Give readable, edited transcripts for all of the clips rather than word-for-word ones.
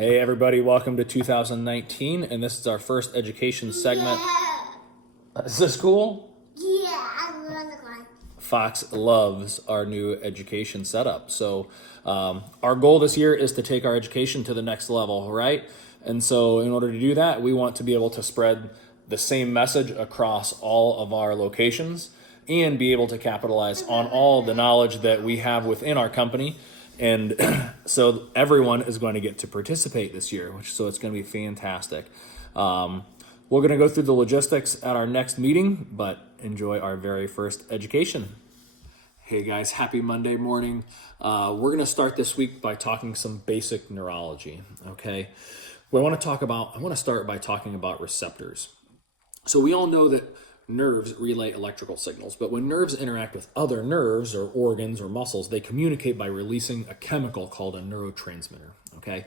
Hey everybody, welcome to 2019, and this is our first education segment. Is this cool? Yeah, I love the class. Fox loves our new education setup. So our goal this year is to take our education to the next level, right? And so in order to do that, we want to be able to spread the same message across all of our locations and be able to capitalize on all the knowledge that we have within our company. And so everyone is going to get to participate this year, so it's going to be fantastic. We're going to go through the logistics at our next meeting, but enjoy our very first education. Hey guys, happy Monday morning. We're going to start this week by talking some basic neurology, okay? I want to start by talking about receptors. So we all know that nerves relay electrical signals, but when nerves interact with other nerves or organs or muscles, they communicate by releasing a chemical called a neurotransmitter, okay?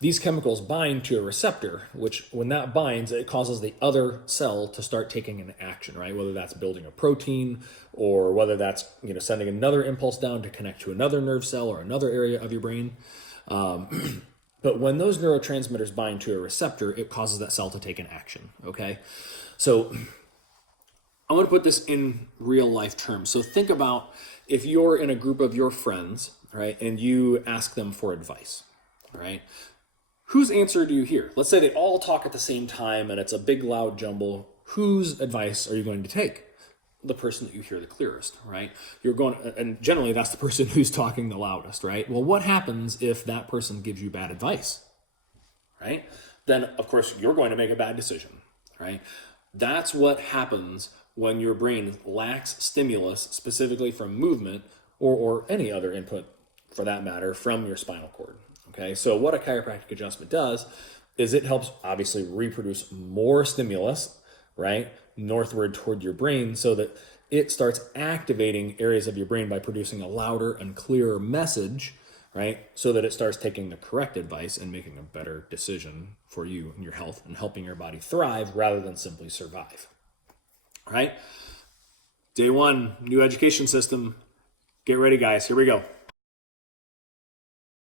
These chemicals bind to a receptor, which when that binds, it causes the other cell to start taking an action, right? Whether that's building a protein or whether that's, sending another impulse down to connect to another nerve cell or another area of your brain. But when those neurotransmitters bind to a receptor, it causes that cell to take an action, okay? So I want to put this in real life terms. So think about if you're in a group of your friends, right, and you ask them for advice, right? Whose answer do you hear? Let's say they all talk at the same time and it's a big loud jumble. Whose advice are you going to take? The person that you hear the clearest, right? And generally that's the person who's talking the loudest, right? Well, what happens if that person gives you bad advice, right? Then of course you're going to make a bad decision, right? That's what happens when your brain lacks stimulus, specifically from movement or any other input for that matter from your spinal cord. Okay, so what a chiropractic adjustment does is it helps obviously reproduce more stimulus, right, northward toward your brain so that it starts activating areas of your brain by producing a louder and clearer message, right, so that it starts taking the correct advice and making a better decision for you and your health and helping your body thrive rather than simply survive. All right? Day one, new education system. Get ready, guys. Here we go.